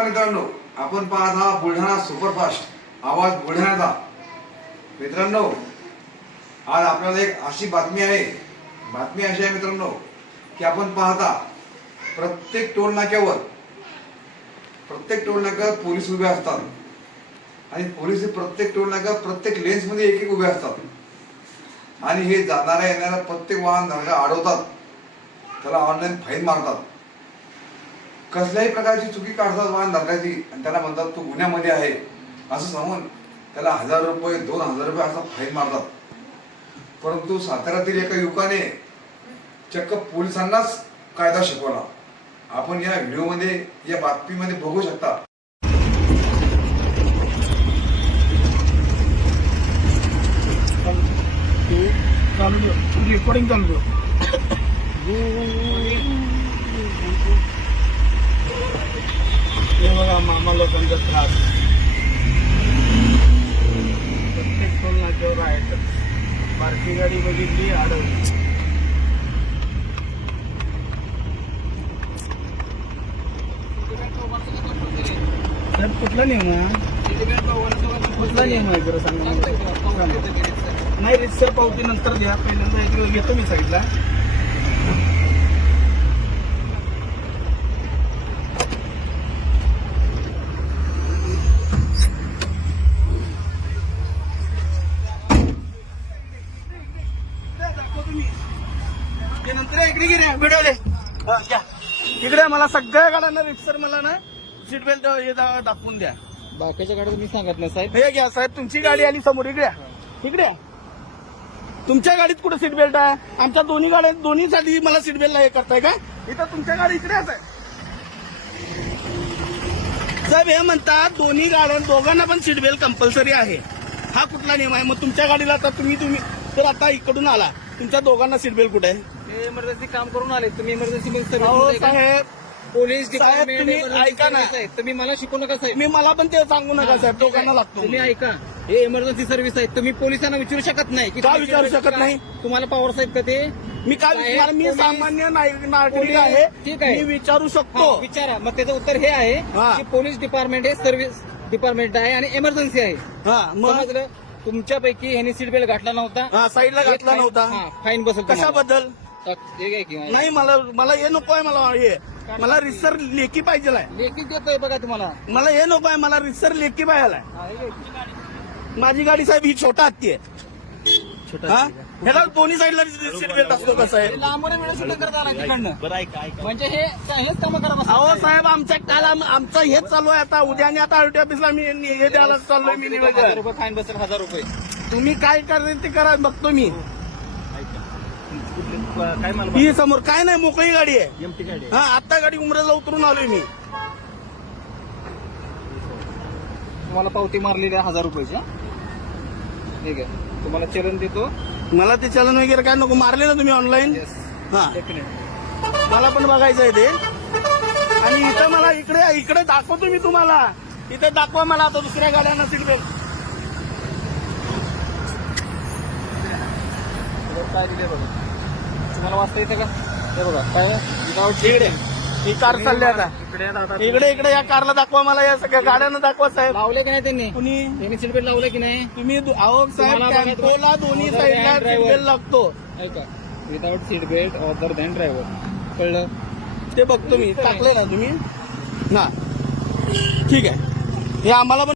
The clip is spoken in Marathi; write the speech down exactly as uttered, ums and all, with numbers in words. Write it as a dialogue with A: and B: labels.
A: नमस्कार मित्रांनो, आपण पाहत आहात बुलढाणा सुपरफास्ट आवाज बुलढाण्याचा। मित्रांनो, आज आपल्याला एक अशी बातमी आहे बातमी अशी आहे मित्रांनो की आपण पाहता प्रत्येक टोल नाक्यावर प्रत्येक टोल नाक्यावर पोलीस उभे असतात आणि पोलीस प्रत्येक टोल नाक्यावर प्रत्येक लेन्स मध्ये एक एक उभे असतात आणि हे जाणाऱ्या येणाऱ्या प्रत्येक वाहन धारका अडवतात, त्याला ऑनलाईन फाईन मारतात, कसल्याही प्रकारची चुकी काढतात वाहन धारकाची आणि त्याला म्हणतात तो गुन्ह्यामध्ये आहे असं सांगून त्याला हजार रुपये दोन हजार रुपये असा फाईन मारतात। परंतु साताऱ्यातील एका युवकाने चक्क पोलिसांनाच कायदा शिकवला। आपण या व्हिडिओमध्ये या बातमीमध्ये बघू शकता।
B: रेकॉर्डिंग चालू हे बघा मामा लोकांचा त्रास प्रत्येक टोल नाक्यावर आहे। बारकी गाडी बघितली अडवली। सर कुठला नियम आहे कुठला नियम आहे जरा सांगा। नाही रितसर पावती नंतर द्या, पहिल्यांदा घेतो मी साईडला। नंतर इकडे गिरे भिडवले इकडे मला सगळ्या गाड्यांना रितसर मला ना सीट बेल्ट दाखवून द्या।
C: बाकीच्या गाड्या मी सांगत नाही साहेब।
B: हे घ्या साहेब, तुमची गाडी आली समोर, इकडे इकडे तुमच्या गाडीत कुठे सीट बेल्ट आहे? आमच्या दोन्ही गाड्या दोन्हीसाठी मला सीट बेल्ट हे करताय का? इथं तुमच्या गाडी इकडे आहे साहेब। हे म्हणतात दोन्ही गाड्या दोघांना पण सीट बेल्ट कंपल्सरी आहे। हा कुठला नियम आहे? मग तुमच्या गाडीला आता तुम्ही तुम्ही तर आता इकडून आला, तुमच्या दोघांना सीट बेल्ट कुठे आहे?
C: इमर्जन्सी काम करून आले तुम्ही, इमर्जन्सी
B: अहो साहेब,
C: पोलीस
B: साहेब, तुम्ही ऐका ना।
C: तुम्ही मला शिकवू नका साहेब।
B: मी मला पण ते सांगू नका साहेब, दोघांना लागतो।
C: तुम्ही ऐका, हे इमर्जन्सी सर्व्हिस आहे, तुम्ही पोलिसांना विचारू शकत नाही की
B: का विचारू शकत नाही?
C: तुम्हाला पॉवर साहेब का ते?
B: मी काय विचार, मी सामान्य नागरिक आहे,
C: ठीक आहे,
B: मी विचारू शकतो।
C: विचारा। मग त्याचं उत्तर हे आहे की पोलीस डिपार्टमेंट हे सर्व्हिस डिपार्टमेंट आहे आणि इमर्जन्सी आहे।
B: हा मग
C: समजलं? तुमच्यापैकी ह्यांनी सीट बेल्ट घातला नव्हता,
B: साईडला घातला नव्हता,
C: फाईन बसेल।
B: कशाबद्दल? नाही मला मला हे नको आहे, मला हे मला रिसर लेखी पाहिजे आहे।
C: लेखी देतोय बघा तुम्हाला,
B: मला हे नको आहे, मला रिसर लेखी पाहिजे आहे। माझी गाडी साहेब ही छोटा हत्ती आहे। ह्याला दोन्ही साईडला सीट बेल्ट असतो कसं आहे?
C: लांबून वेळ सुद्धा करता आला तिकडनं म्हणजे हे हेच काम करा।
B: अहो साहेब, आमच्या काल आमचं हेच चालू आहे आता। उद्या आणि आता आरटी ऑफिसला मी हे द्यायला चाललोय मी
C: हजार रुपये फाईन बसेल, हजार रुपये।
B: तुम्ही काय करायचं ते करा, बघतो मी। ही समोर काय नाही, मोकळी गाडी आहे।
C: एमटी गाडी
B: हा, आता गाडी उमरेला उतरून आलोय मी।
C: तुम्हाला पावती मारलेली आहे हजार रुपयाची। ठीक आहे, तुम्हाला चलन देतो।
B: मला ते चलन वगैरे काय नको, मारले ना तुम्ही ऑनलाईन? हा, मला पण बघायचं आहे ते। आणि इथं मला इकडे इकडे दाखवतो मी तुम्हाला, इथे दाखवा मला आता दुसऱ्या गाड्यांना सीट बेल्ट
C: काय दिले बघा, तुम्हाला वाचता येतं का? हे बघा काय विदाउट
B: इकडे ही कार चालली आता
C: इकडे
B: इकडे इकडे या कारला दाखवा मला, या सगळ्या गाड्यांना दाखवा साहेब।
C: लावले की नाही त्यांनी?
B: तुम्ही
C: त्यांनी सीट बेल्ट लावले की नाही?
B: तुम्ही अहो साहेब,
C: तुम्हाला बघा,
B: टेम्पोला दोन्ही
C: other
B: साईडला
C: than
B: सीट
C: driver.
B: बेल्ट लागतो।
C: ऐका, without seat belt other than driver, कळलं?
B: ते बघतो मी, टाकले ना तुम्ही? ना ठीक आहे, हे आम्हाला पण